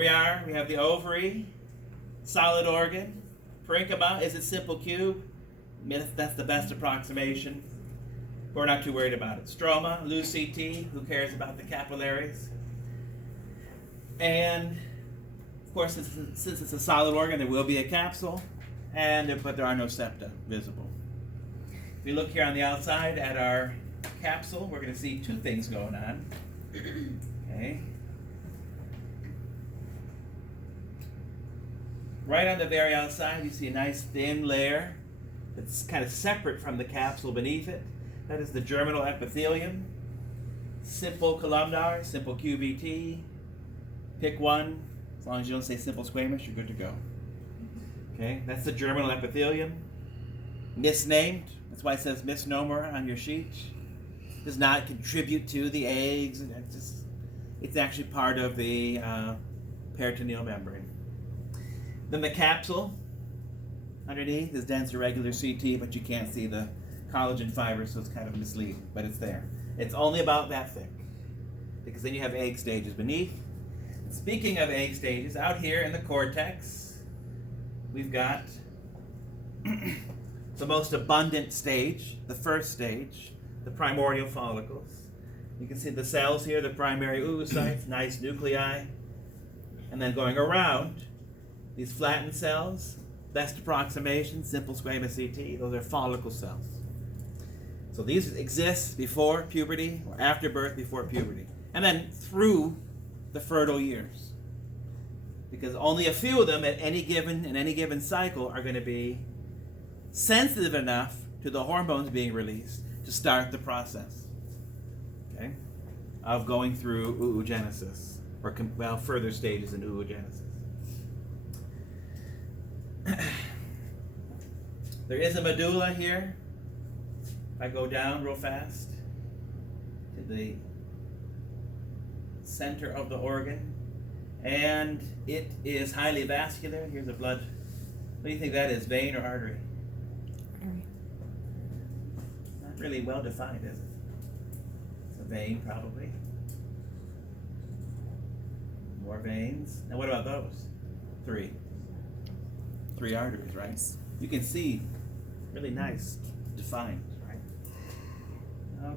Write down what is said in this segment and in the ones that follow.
we are. We have the ovary, solid organ. Parenchyma is a simple cube. That's the best approximation. We're not too worried about it. Stroma, loose CT, who cares about the capillaries? And, of course, since it's a solid organ, there will be a capsule, but there are no septa visible. If we look here on the outside at our capsule, we're going to see two things going on. Okay. Right on the very outside, you see a nice thin layer that's kind of separate from the capsule beneath it. That is the germinal epithelium. Simple columnar, simple QVT. Pick one. As long as you don't say simple squamous, you're good to go. Okay, that's the germinal epithelium. Misnamed. That's why it says misnomer on your sheet. Does not contribute to the eggs. It's actually part of the peritoneal membrane. Then the capsule underneath is dense irregular CT, but you can't see the collagen fiber, so it's kind of misleading, but it's there. It's only about that thick, because then you have egg stages beneath. And speaking of egg stages, out here in the cortex, we've got the most abundant stage, the first stage, the primordial follicles. You can see the cells here, the primary oocytes, nice nuclei, and then going around, these flattened cells, best approximation, simple squamous CT, those are follicle cells. So these exist before puberty or after birth, before puberty, and then through the fertile years, because only a few of them in any given cycle are going to be sensitive enough to the hormones being released to start the process, okay, of going through oogenesis, or further stages in oogenesis. There is a medulla here. If I go down real fast to the center of the organ, and it is highly vascular. Here's a blood. What do you think that is, vein or artery? Artery. Not really well defined, is it? It's a vein, probably. More veins. Now what about those? Three arteries, right? You can see really nice, defined, right?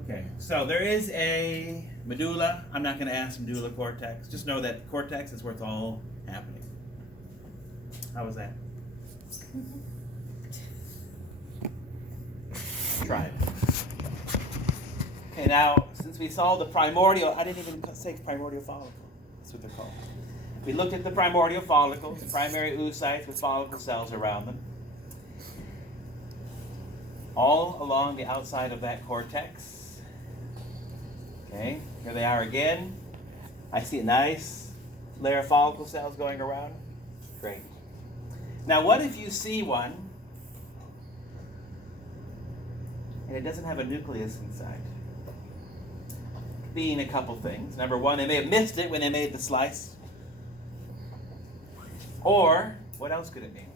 Okay, so there is a medulla. I'm not going to ask medulla cortex. Just know that cortex is where it's all happening. How was that? Try it. Okay, now, since we saw the primordial, I didn't even say primordial follicle. That's what they're called. We looked at the primordial follicles, the primary oocytes with follicle cells around them. All along the outside of that cortex. Okay, here they are again. I see a nice layer of follicle cells going around. Great. Now what if you see one and it doesn't have a nucleus inside? Being a couple things. Number one, they may have missed it when they made the slice. Or, what else could it mean?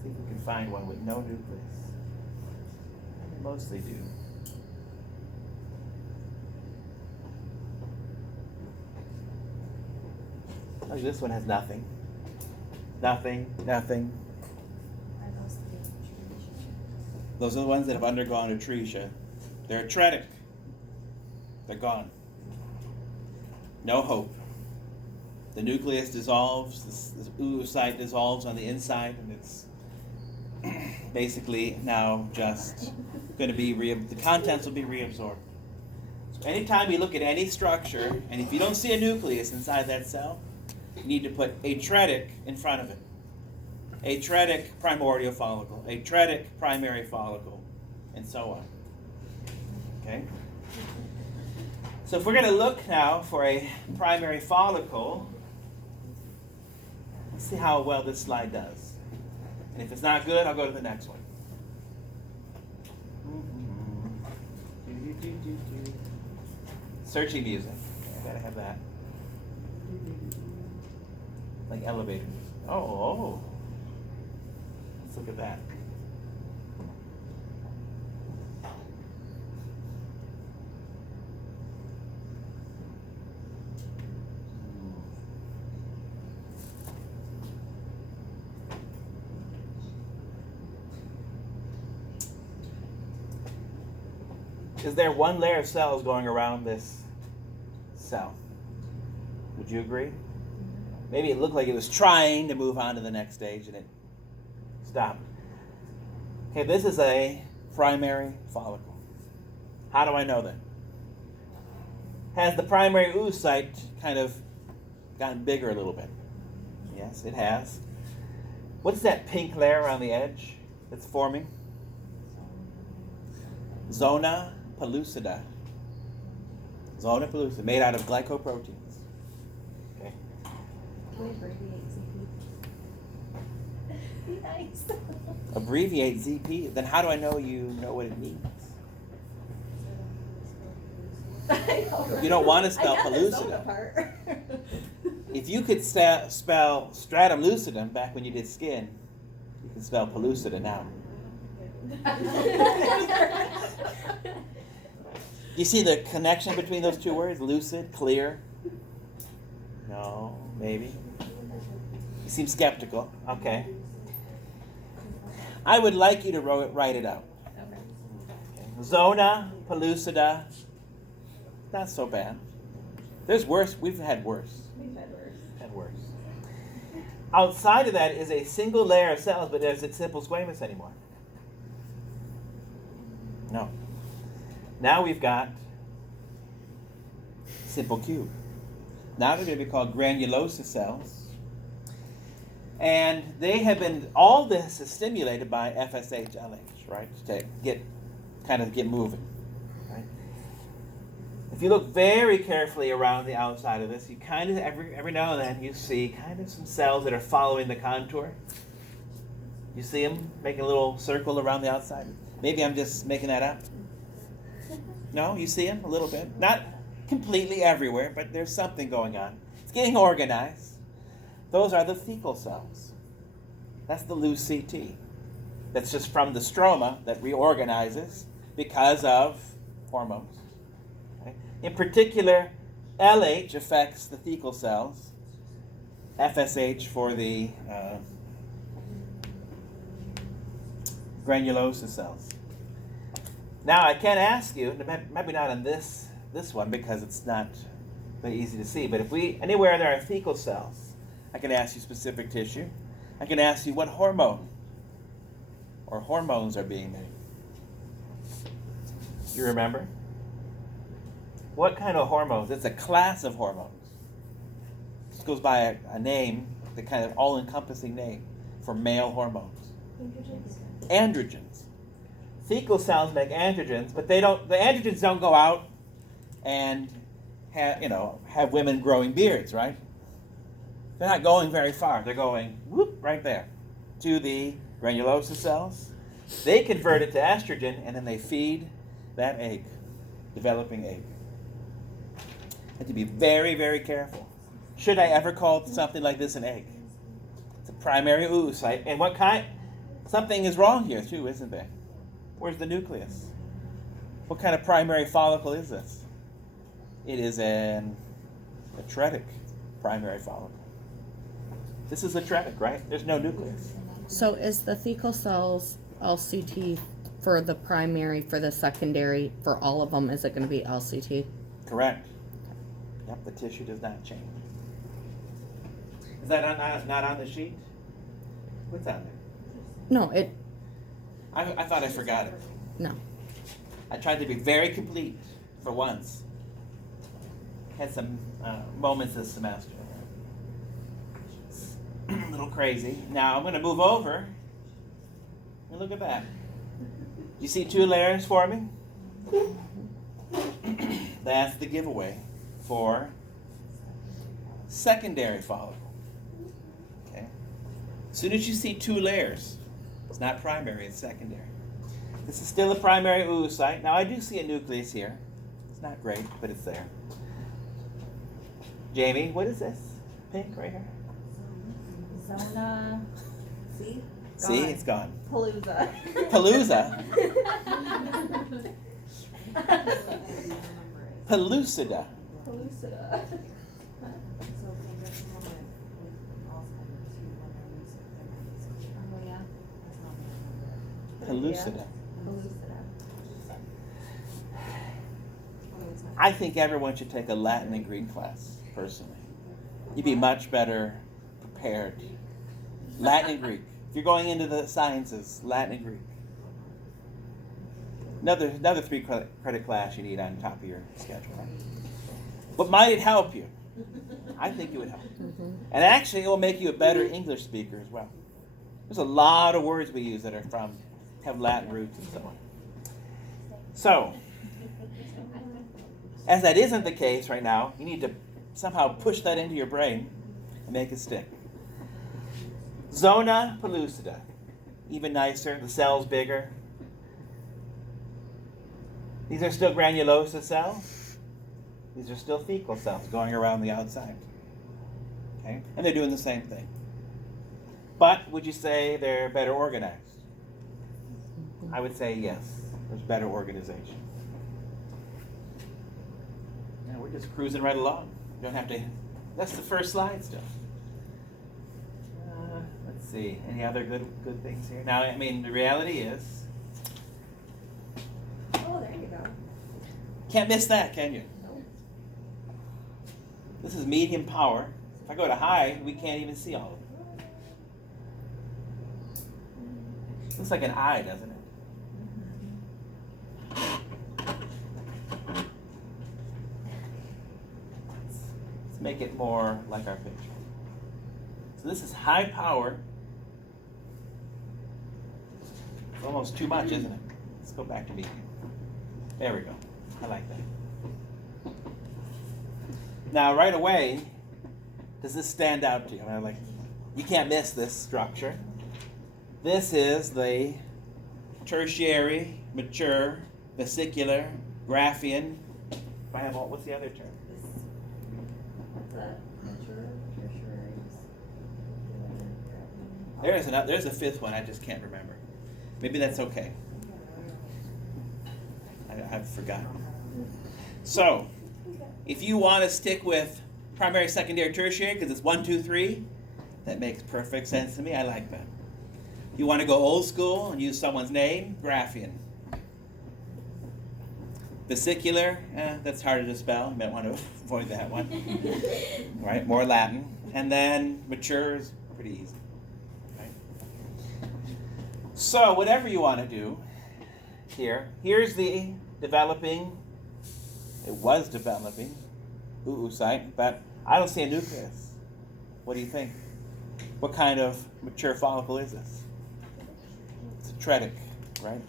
See if we can find one with no nucleus. They mostly do. Oh, this one has nothing. Nothing. Those are the ones that have undergone atresia. They're atretic. They're gone. No hope. The nucleus dissolves, the oocyte dissolves on the inside, and it's basically now just going to be, the contents will be reabsorbed. So anytime we look at any structure, and if you don't see a nucleus inside that cell, you need to put atretic in front of it. Atretic primordial follicle, atretic primary follicle, and so on. Okay? So if we're going to look now for a primary follicle, let's see how well this slide does. And if it's not good, I'll go to the next one. Searching music. I gotta have that. Like elevator music. Oh. Let's look at that. is there one layer of cells going around this cell? Would you agree? Maybe it looked like it was trying to move on to the next stage and it stopped. Okay, this is a primary follicle. How do I know that? Has the primary oocyte kind of gotten bigger a little bit? Yes, it has. What's that pink layer around the edge that's forming? Zona pellucida. Zona pellucida, made out of glycoproteins. Okay. Can we abbreviate ZP? Be nice. Abbreviate ZP. Then how do I know you know what it means? You don't want to spell pellucida. If you could spell stratum lucidum back when you did skin, you can spell pellucida now. You see the connection between those two words? Lucid, clear? No, maybe. You seem skeptical. Okay. I would like you to write it out. Okay. Zona pellucida. Not so bad. There's worse. We've had worse. Had worse. Outside of that is a single layer of cells, but is it simple squamous anymore? No. Now we've got simple cube. Now they're going to be called granulosa cells. And they have been, all this is stimulated by FSH, LH, right? To get moving. Right? If you look very carefully around the outside of this, you kind of, every now and then, you see kind of some cells that are following the contour. You see them making a little circle around the outside? Maybe I'm just making that up. No, you see them a little bit. Not completely everywhere, but there's something going on. It's getting organized. Those are the thecal cells. That's the leuCT. That's just from the stroma that reorganizes because of hormones. Okay? In particular, LH affects the thecal cells, FSH for the granulosa cells. Now I can ask you, maybe not on this one because it's not very easy to see, but if anywhere there are thecal cells, I can ask you specific tissue. I can ask you what hormone or hormones are being made. You remember? What kind of hormones? It's a class of hormones. This goes by a name, the kind of all-encompassing name for male hormones. Androgens. Thecal cells make androgens, but the androgens don't go out and have women growing beards, right? They're not going very far. They're going whoop right there to the granulosa cells. They convert it to estrogen, and then they feed that egg, developing egg. You have to be very, very careful. Should I ever call something like this an egg? It's a primary oocyte. And what kind? Something is wrong here too, isn't there? Where's the nucleus? What kind of primary follicle is this? It is an atretic primary follicle. This is atretic, right? There's no nucleus. So is the thecal cells LCT for the primary, for the secondary, for all of them, is it going to be LCT? Correct. Yep, the tissue does not change. Is that not on the sheet? What's on there? No, I thought I forgot it. no. I tried to be very complete for once. Had some moments this semester. It's a little crazy. Now I'm going to move over and look at that. You see two layers forming? That's the giveaway for secondary follicle. Okay. As soon as you see two layers, it's not primary, it's secondary. This is still a primary oocyte. Now I do see a nucleus here. It's not great, but it's there. Jamie, what is this? Pink right here? Zona. See? See, it's gone. Palooza. Palooza. Pellucida. Palooza. Oh yeah. Pellucida. Palooza. I think everyone should take a Latin and Greek class, personally. You'd be much better prepared. Latin and Greek. If you're going into the sciences, Latin and Greek. Another 3 credit class you need on top of your schedule. But might it help you? I think it would help. Mm-hmm. And actually, it will make you a better English speaker as well. There's a lot of words we use that have Latin roots and so on. So, as that isn't the case right now, you need to somehow push that into your brain and make it stick. Zona pellucida. Even nicer, the cell's bigger. These are still granulosa cells. These are still fecal cells going around the outside. Okay? And they're doing the same thing. But would you say they're better organized? I would say yes. There's better organization. Now we're just cruising right along. You don't have to. That's the first slide still. Let's see. Any other good things here? Now, I mean, the reality is, Oh, there you go. can't miss that, can you? Nope. This is medium power. If I go to high, we can't even see all of it. Looks like an eye, doesn't it? Let's make it more like our picture. So this is high power. It's almost too much, isn't it? Let's go back to medium. There we go. I like that. Now, right away, does this stand out to you? I mean, like, you can't miss this structure. This is the tertiary, mature, vesicular, Graafian. What's the other term? What's that? Mature, tertiary. There's a fifth one I just can't remember. Maybe that's okay. I've forgotten. So, if you want to stick with primary, secondary, tertiary, because it's 1, 2, 3, that makes perfect sense to me. I like that. If you want to go old school and use someone's name, Graafian. Vesicular, that's harder to spell. You might want to avoid that one. Right, more Latin. And then mature is pretty easy. Right? So, whatever you want to do here's the developing, it was developing, oocyte, but I don't see a nucleus. What do you think? What kind of mature follicle is this? It's a tretic, right?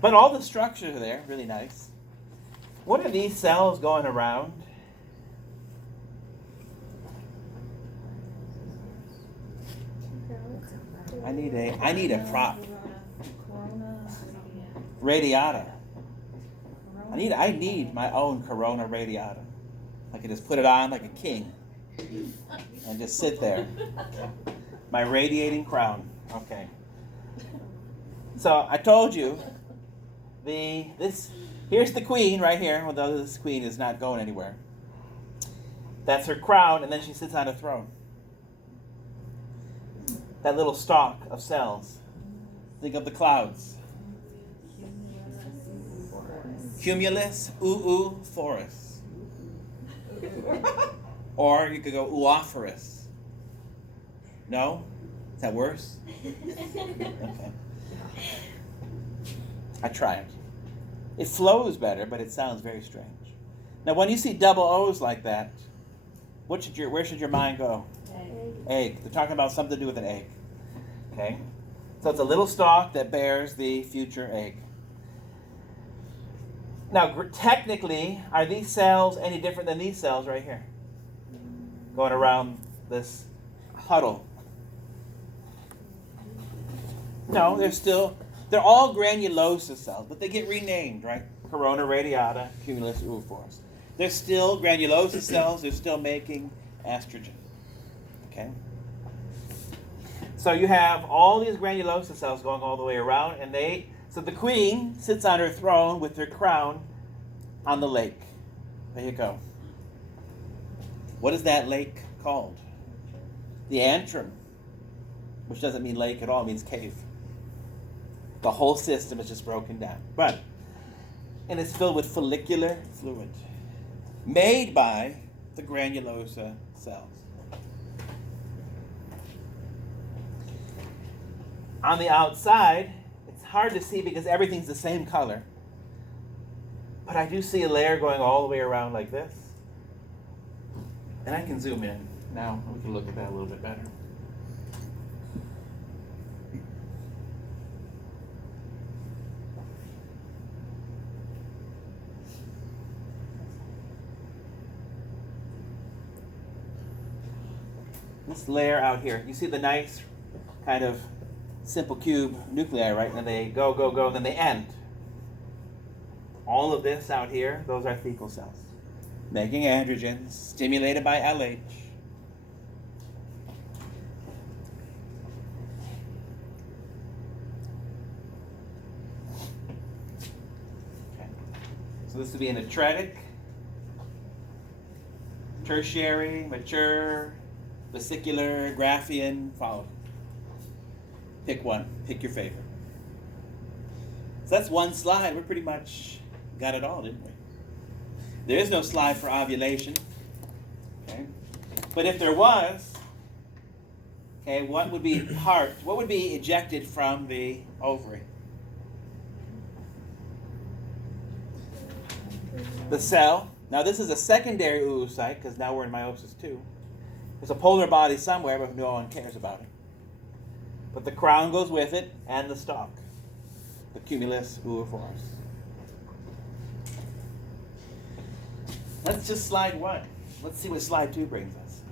But all the structures are there, really nice. What are these cells going around? I need a prop. Corona. Radiata. I need my own corona radiata. I can just put it on like a king and just sit there. My radiating crown. Okay. So I told you here's the queen right here, although this queen is not going anywhere. That's her crown, and then she sits on a throne. That little stalk of cells. Think of the clouds. Cumulus oophorus. Or you could go oophorus. No? Is that worse? Okay. I tried. It flows better, but it sounds very strange. Now, when you see double O's like that, where should your mind go? Egg. They're talking about something to do with an egg. Okay? So it's a little stalk that bears the future egg. Now, technically, are these cells any different than these cells right here? Going around this huddle. No, they're all granulosa cells, but they get renamed, right? Corona radiata, cumulus oophorus. They're still granulosa cells, they're still making estrogen. Okay? So you have all these granulosa cells going all the way around, and so the queen sits on her throne with her crown on the lake. There you go. What is that lake called? The antrum, which doesn't mean lake at all, it means cave. The whole system is just broken down. But and it's filled with follicular fluid made by the granulosa cells. On the outside, it's hard to see because everything's the same color. But I do see a layer going all the way around like this. And I can zoom in. Now we can look at that a little bit better. This layer out here, you see the nice kind of simple cube nuclei, right? And then they go, and then they end. All of this out here, those are thecal cells, making androgens, stimulated by LH. Okay. So this would be an atretic, tertiary, mature, vesicular, Graafian follicle. Pick one. Pick your favorite. So that's one slide. We're pretty much got it all, didn't we? There is no slide for ovulation. Okay. But if there was, okay, what would be ejected from the ovary? The cell. Now this is a secondary oocyte because now we're in meiosis 2. There's a polar body somewhere, but no one cares about it. But the crown goes with it and the stalk, the cumulus ooiformis. Let's just slide 1. Let's see what slide 2 brings us.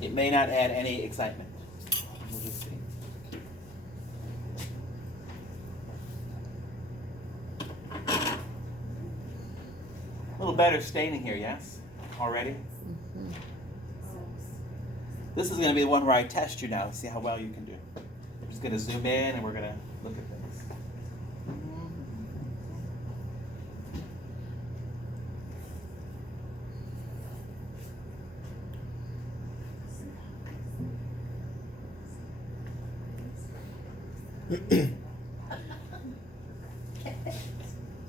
It may not add any excitement. We'll just see. A little better staining here, yes? Already? Mm-hmm. This is going to be the one where I test you now to see how well you can do. I'm just going to zoom in and we're going to look at things.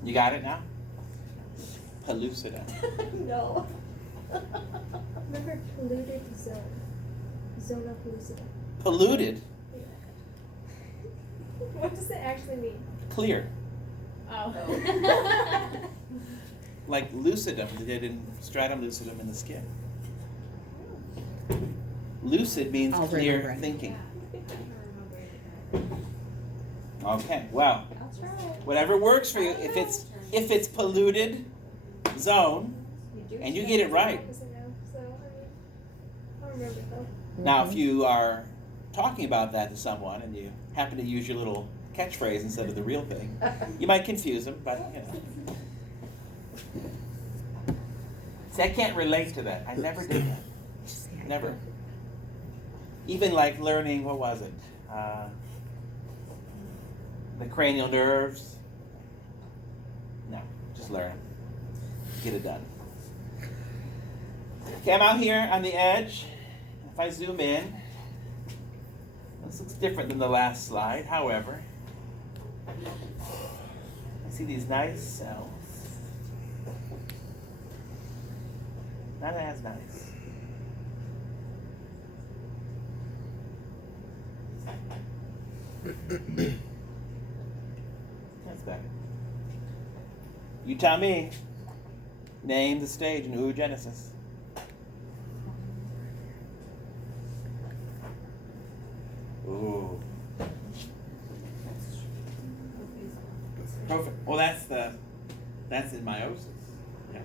You got it now? Pellucida. No. Remember polluted zone. Zona pellucida. Polluted? What does it actually mean? Clear. Oh. Like lucidum, they did in stratum lucidum in the skin. Lucid means I'll clear remember it. thinking. Okay, well, I'll try it. whatever works for you. If it's polluted zone, and you get it right. I'll remember though. Now if you are talking about that to someone and you happen to use your little catchphrase instead of the real thing, you might confuse them, but you know. See, I can't relate to that. I never did that. Never. Even like learning, what was it? The cranial nerves. No, just learn it. Get it done. Okay, I'm out here on the edge. If I zoom in, this looks different than the last slide. However, I see these nice cells. Not as nice. That's better. You tell me. Name the stage in oogenesis. Ooh. Perfect. Well, that's in meiosis. Yeah.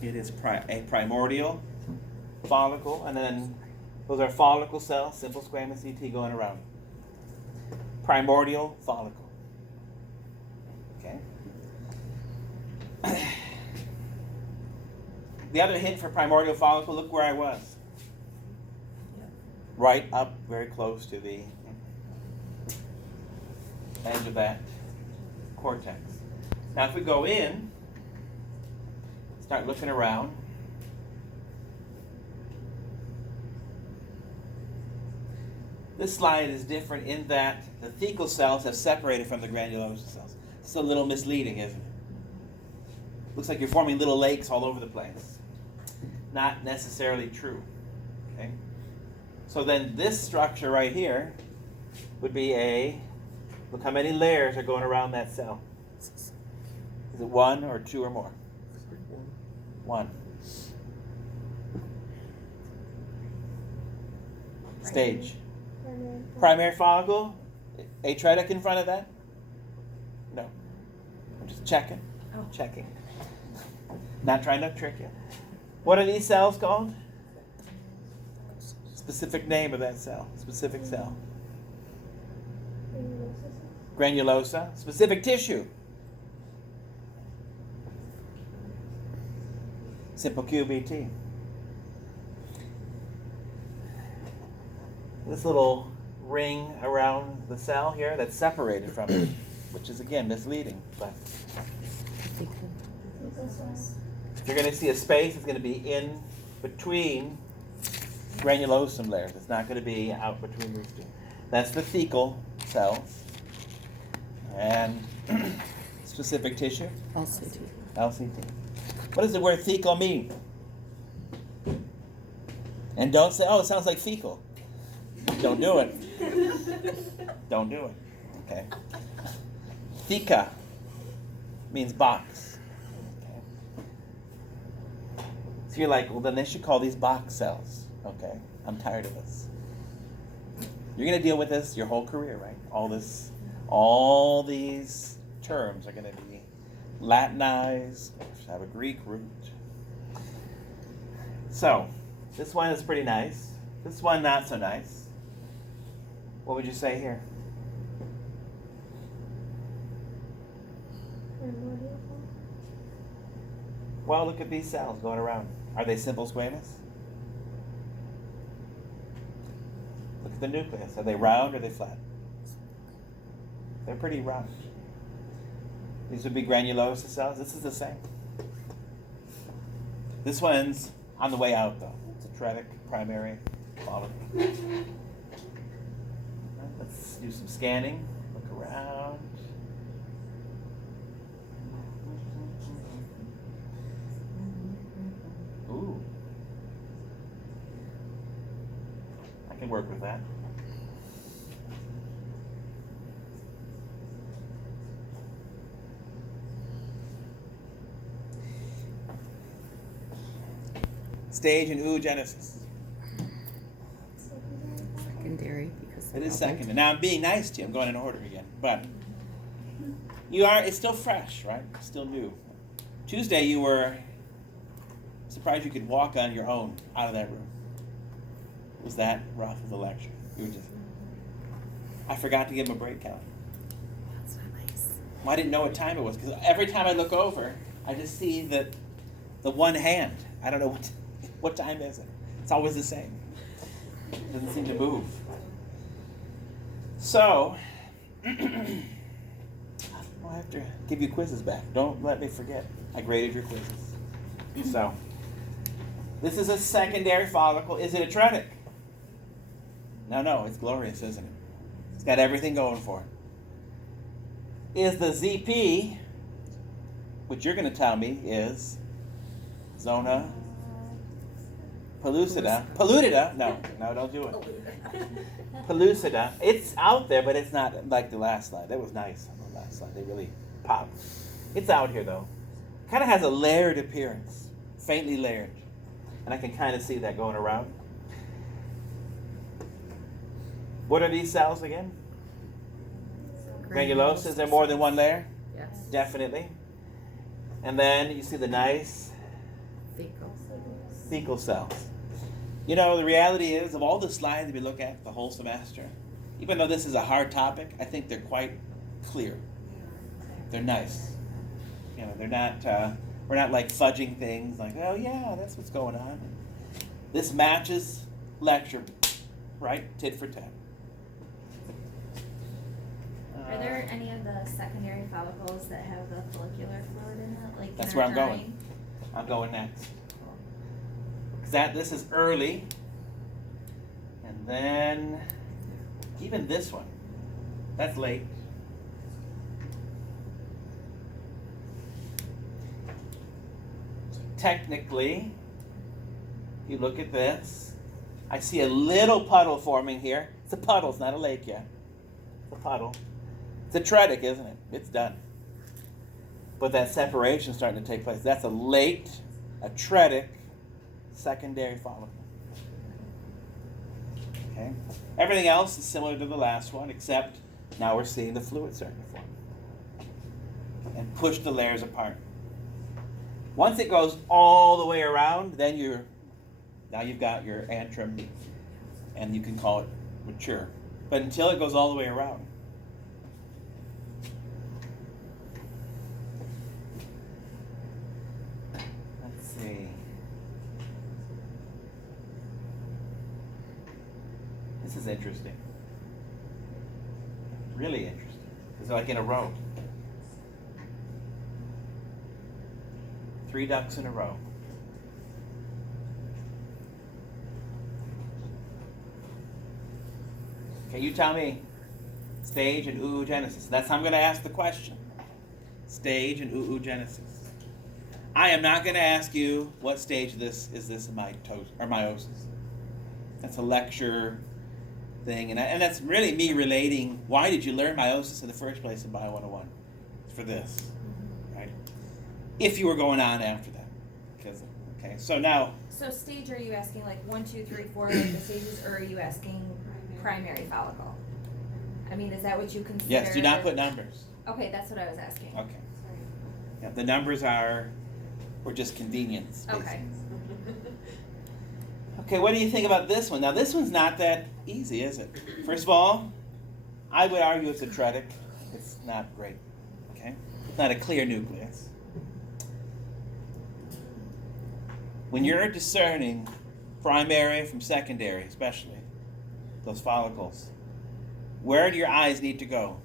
It is a primordial follicle, and then those are follicle cells, simple squamous ET going around. Primordial follicle. Okay. The other hint for primordial follicle, look where I was. Right up very close to the edge of that cortex. Now if we go in, start looking around, This slide is different in that the thecal cells have separated from the granulosa cells. It's a little misleading, isn't it? Looks like you're forming little lakes all over the place. Not necessarily true. Okay? So then this structure right here would be look how many layers are going around that cell. Is it one or two or more? One. Stage. Primary follicle. Atretic in front of that? No. I'm just checking. Oh. Checking. Not trying to trick you. What are these cells called? Specific name of that cell. Specific cell. Granulosa. Specific tissue. Simple QBT. This little ring around the cell here that's separated from it, which is again misleading. But if you're going to see a space, it's going to be in between granulosum layers. It's not going to be out between these two. That's the thecal cells. And specific tissue? LCT. LCT. What does the word thecal mean? And don't say, oh, it sounds like fecal. Don't do it. Don't do it. Okay. Theca means box. Okay. So you're like, well, then they should call these box cells. Okay. I'm tired of this. You're going to deal with this your whole career, right? All these terms are going to be Latinized, have a Greek root. So, this one is pretty nice. This one not so nice. What would you say here? Well, look at these cells going around. Are they simple squamous? Look at the nucleus. Are they round or are they flat? They're pretty round. These would be granulosa cells. This is the same. This one's on the way out, though. It's a atretic primary follicle. Let's do some scanning. Look around. Ooh. I can work with that. Stage and oogenesis. Secondary because It is second. Now I'm being nice to you. I'm going in order again. But it's still fresh, right? Still new. Tuesday you were surprised you could walk on your own out of that room. It was that rough of a lecture. You were just, I forgot to give him a break count. That's not nice. Well, I didn't know what time it was because every time I look over, I just see the one hand. I don't know what time is it. It's always the same. It doesn't seem to move. So, I have to give you quizzes back. Don't let me forget. I graded your quizzes. So, this is a secondary follicle. Is it atretic? No, it's glorious, isn't it? It's got everything going for it. Is the ZP, which you're going to tell me is zona pellucida. Pellucida? No, don't do it. Pellucida. It's out there, but it's not like the last slide. That was nice on the last slide. They really popped. It's out here, though. Kind of has a layered appearance, faintly layered. And I can kind of see that going around. What are these cells again? Granulosa. Is there more than one layer? Yes. Definitely. And then you see the nice Fecal. thecal cells. You know, the reality is, of all the slides we look at the whole semester, even though this is a hard topic, I think they're quite clear. They're nice. You know, they're not, we're not like fudging things like, oh yeah, that's what's going on. This matches lecture, right? Tit for tat. Are there any of the secondary follicles that have the follicular fluid in it? Like That's in where our I'm going. drawing? I'm going next. Because this is early. And then Even this one, that's late. Technically, you look at this, I see a little puddle forming here. It's a puddle, it's not a lake yet. It's a puddle. It's a atretic, isn't it? It's done. But that separation is starting to take place. That's a late atretic secondary follicle. Okay? Everything else is similar to the last one, except now we're seeing the fluid starting to form and push the layers apart. Once it goes all the way around, then you've got your antrum, and you can call it mature. But until it goes all the way around. Let's see. This is interesting. Really interesting. It's like in a row. 3 ducks in a row. Okay, you tell me stage and oogenesis. That's how I'm going to ask the question. Stage and oogenesis. I am not going to ask you what stage is this in meiosis. That's a lecture thing, and that's really me relating. Why did you learn meiosis in the first place in Bio 101? For this, right? If you were going on after that, okay. So now. So stage, are you asking like 1, 2, 3, 4, like the stages, or are you asking primary follicle? I mean, is that what you consider? Yes. Do not put numbers. Okay, that's what I was asking. Okay. Yeah, the numbers are just convenience. Basically. Okay. Okay, what do you think about this one? Now, this one's not that easy, is it? First of all, I would argue it's atretic. It's not great, okay? It's not a clear nucleus. When you're discerning primary from secondary, especially, those follicles, where do your eyes need to go?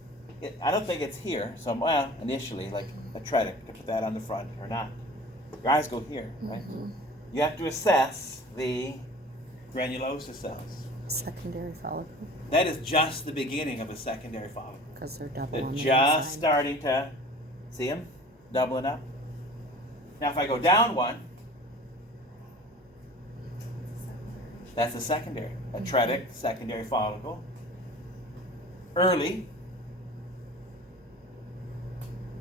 I don't think it's here, so initially, like atretic, to put that on the front, or not. Your eyes go here, right? Mm-hmm. You have to assess the granulosa cells. Secondary follicle. That is just the beginning of a secondary follicle. Because they're double. They're on the just inside. starting to see them doubling up. Now, if I go down one, that's a secondary, atretic secondary follicle. Early,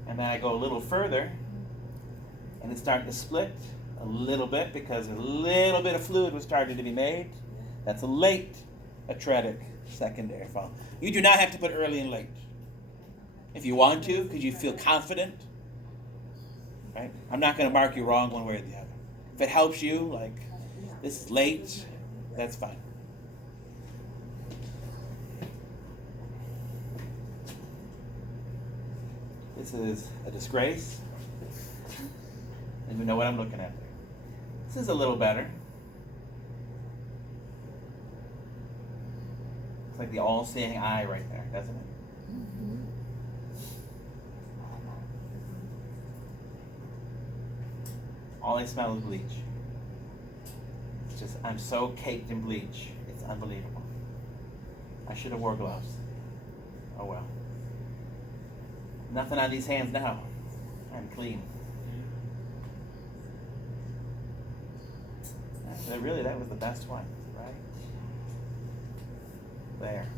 and then I go a little further, and it's starting to split a little bit because a little bit of fluid was starting to be made. That's a late atretic secondary follicle. You do not have to put early and late. If you want to, because you feel confident, right? I'm not going to mark you wrong one way or the other. If it helps you, like this is late, that's fine. This is a disgrace. I don't even know what I'm looking at there. This is a little better. It's like the all-seeing eye right there, doesn't it? Mm-hmm. All I smell is bleach. It's just, I'm so caked in bleach. It's unbelievable. I should have wore gloves. Oh well. Nothing on these hands now. I'm clean. Really, that was the best one, right? There.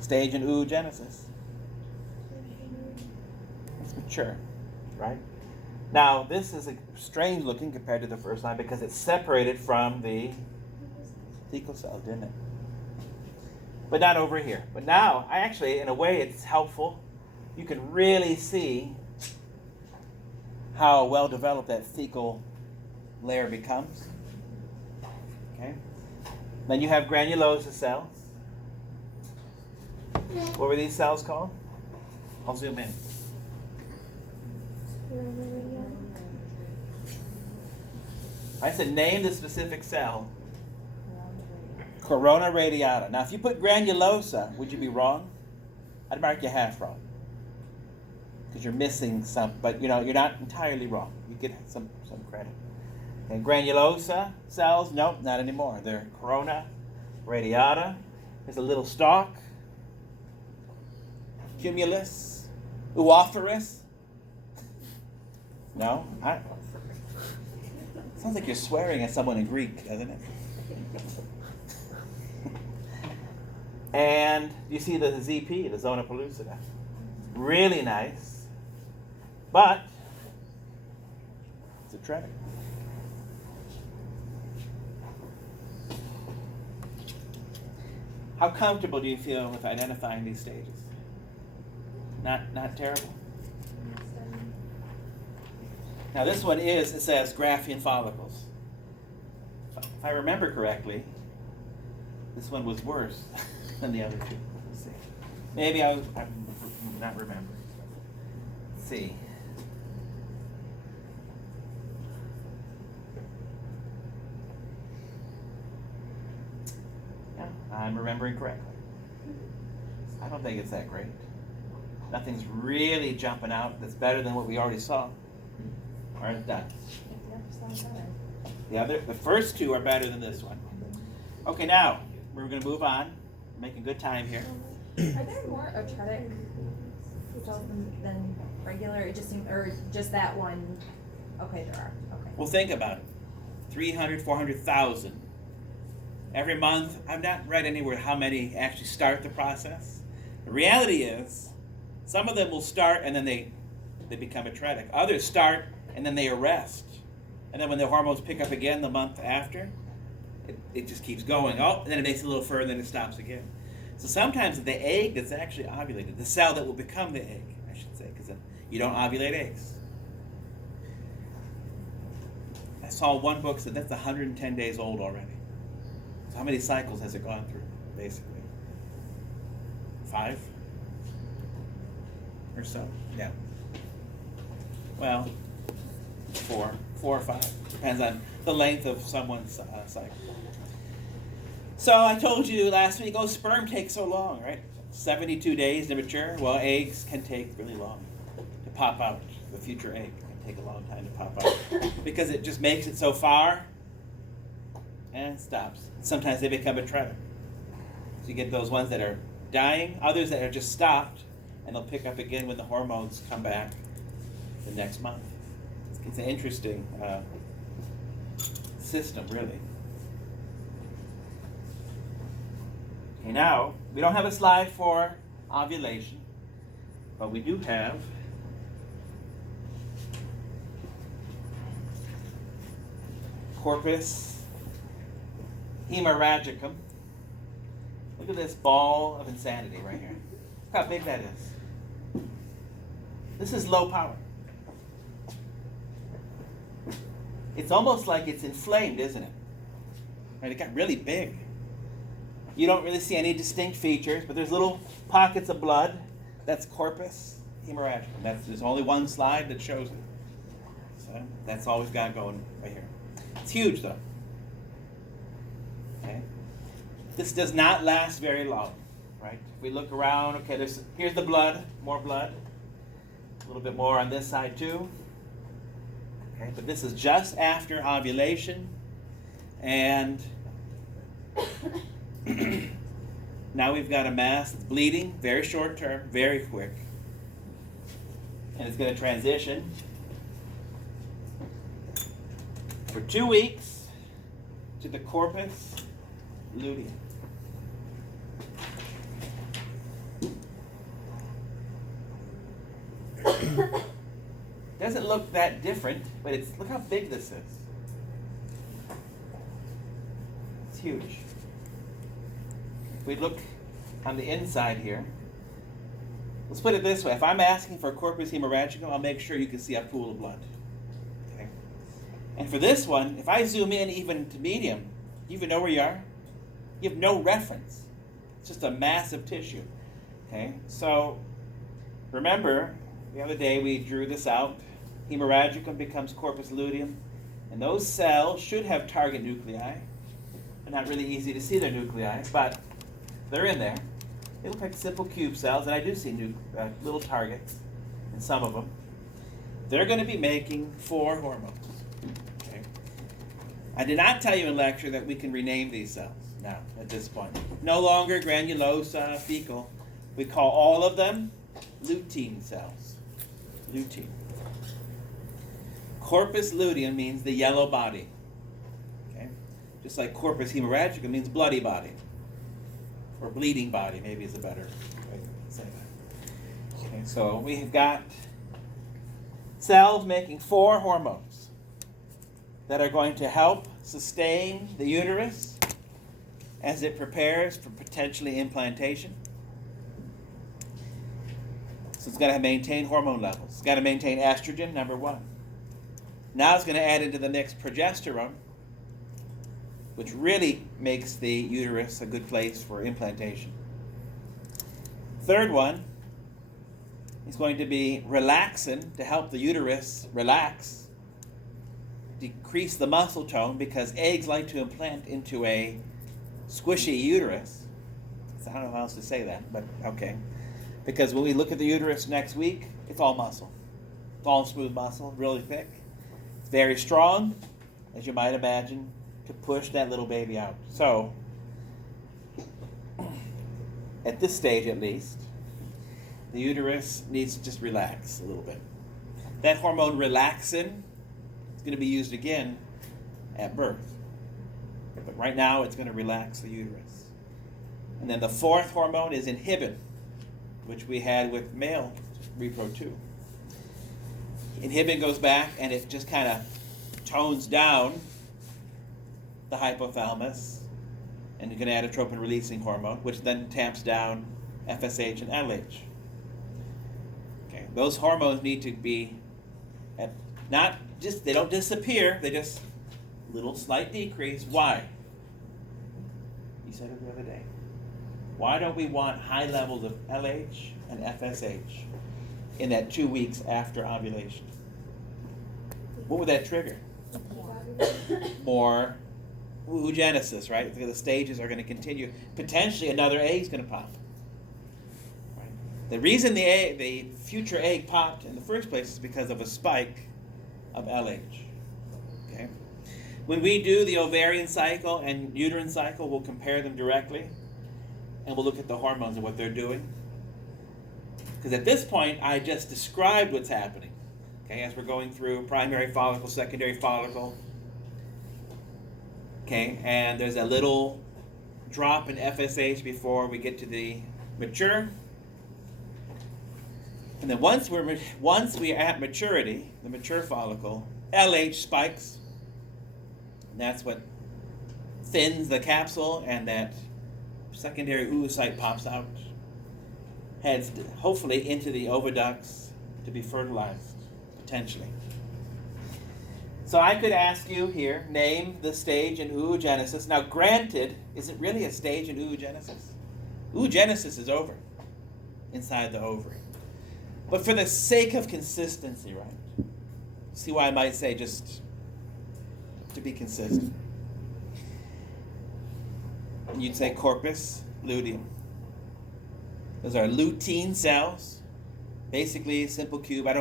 Stage and oogenesis. It's mature, right? Now, this is strange looking compared to the first line because it's separated from the thecal cell, didn't it? But not over here. But now, in a way, it's helpful. You can really see how well developed that thecal layer becomes. Okay. Then you have granulosa cells. What were these cells called? I'll zoom in. I said name the specific cell. Corona radiata. Now, if you put granulosa, would you be wrong? I'd mark you half wrong. Because you're missing some, but you're not entirely wrong. You get some credit. And granulosa cells, nope, not anymore. They're corona, radiata. There's a little stalk. Cumulus, oophorus. No? Sounds like you're swearing at someone in Greek, doesn't it? And you see the ZP, the zona pellucida. Really nice. But it's a tretic. How comfortable do you feel with identifying these stages? Not terrible? Now this one it says Graafian follicles. If I remember correctly, this one was worse than the other two. Let's see. Maybe I'm not remembering. Let's see. Yeah, I'm remembering correctly. I don't think it's that great. Nothing's really jumping out that's better than what we already saw. Or it's done. The first two are better than this one. Okay, now we're going to move on. Making good time here. Are there more atretic cells than regular? It just seems, or just that one? Okay, there are. Okay. Well, think about it. 300, 400,000. Every month, I've not read anywhere how many actually start the process. The reality is, some of them will start and then they become atretic. Others start and then they arrest. And then when the hormones pick up again the month after, it just keeps going. Oh, and then it makes it a little further and then it stops again. So sometimes the egg that's actually ovulated, the cell that will become the egg, I should say, because you don't ovulate eggs. I saw one book said that's 110 days old already. So how many cycles has it gone through, basically? 5? Or so? Yeah. Well, 4 or 5. Depends on the length of someone's cycle. So I told you last week, sperm takes so long, right? 72 days to mature. Well, eggs can take really long to pop out. The future egg can take a long time to pop out because it just makes it so far and it stops. Sometimes they become atretic. So you get those ones that are dying, others that are just stopped, and they'll pick up again when the hormones come back the next month. It's an interesting system, really. Okay, now, we don't have a slide for ovulation, but we do have corpus hemorrhagicum. Look at this ball of insanity right here. Look how big that is. This is low power. It's almost like it's inflamed, isn't it? Right, it got really big. You don't really see any distinct features, but there's little pockets of blood. That's corpus hemorrhagicum. There's only one slide that shows it. So that's all we've got going right here. It's huge, though. Okay. This does not last very long, right? If we look around, okay, here's the blood, more blood. A little bit more on this side, too. Okay, but this is just after ovulation, and now we've got a mass that's bleeding, very short term, very quick, and it's going to transition for 2 weeks to the corpus luteum. Doesn't look that different, but look how big this is. It's huge. If we look on the inside here, let's put it this way. If I'm asking for corpus hemorrhagicum, I'll make sure you can see a pool of blood. Okay? And for this one, if I zoom in even to medium, do you even know where you are? You have no reference. It's just a mass of tissue. Okay? So remember, the other day we drew this out. Hemorrhagicum becomes corpus luteum, and those cells should have target nuclei. They're not really easy to see their nuclei, but they're in there. They look like simple cube cells, and I do see little targets in some of them. They're going to be making 4 hormones. Okay? I did not tell you in lecture that we can rename these cells now at this point. No longer granulosa, fecal. We call all of them lutein cells. Lutein. Corpus luteum means the yellow body. Okay? Just like corpus hemorrhagicum means bloody body. Or bleeding body, maybe is a better way to say that. Okay, so we've got cells making 4 hormones that are going to help sustain the uterus as it prepares for potentially implantation. So it's got to maintain hormone levels. It's got to maintain estrogen, number 1. Now it's going to add into the mix progesterone, which really makes the uterus a good place for implantation. Third one is going to be relaxin to help the uterus relax, decrease the muscle tone, because eggs like to implant into a squishy uterus. So I don't know how else to say that, but okay. Because when we look at the uterus next week, it's all muscle. It's all smooth muscle, really thick. It's very strong, as you might imagine, to push that little baby out. So, at this stage at least, the uterus needs to just relax a little bit. That hormone relaxin is going to be used again at birth. But right now it's going to relax the uterus. And then the 4th hormone is inhibin, which we had with male repro 2. Inhibin goes back and it just kind of tones down the hypothalamus and gonadotropin releasing hormone, which then tamps down FSH and LH. Okay, those hormones need to be at not just, they don't disappear, they just little slight decrease. Why? You said it the other day. Why don't we want high levels of LH and FSH in that 2 weeks after ovulation? What would that trigger? More oogenesis, right? Because the stages are going to continue. Potentially another egg is going to pop. Right? The reason the future egg popped in the first place is because of a spike of LH. Okay? When we do the ovarian cycle and uterine cycle, we'll compare them directly, and we'll look at the hormones and what they're doing. Because at this point, I just described what's happening. Okay, as we're going through primary follicle, secondary follicle. Okay, and there's a little drop in FSH before we get to the mature. And then once we're at maturity, the mature follicle, LH spikes. And that's what thins the capsule, and that secondary oocyte pops out, heads hopefully into the oviducts to be fertilized, potentially. So I could ask you here, name the stage in oogenesis. Now granted, is it really a stage in oogenesis? Oogenesis is over inside the ovary. But for the sake of consistency, right? See why I might say just to be consistent. You'd say corpus luteum. Those are lutein cells. Basically, simple cube. I don't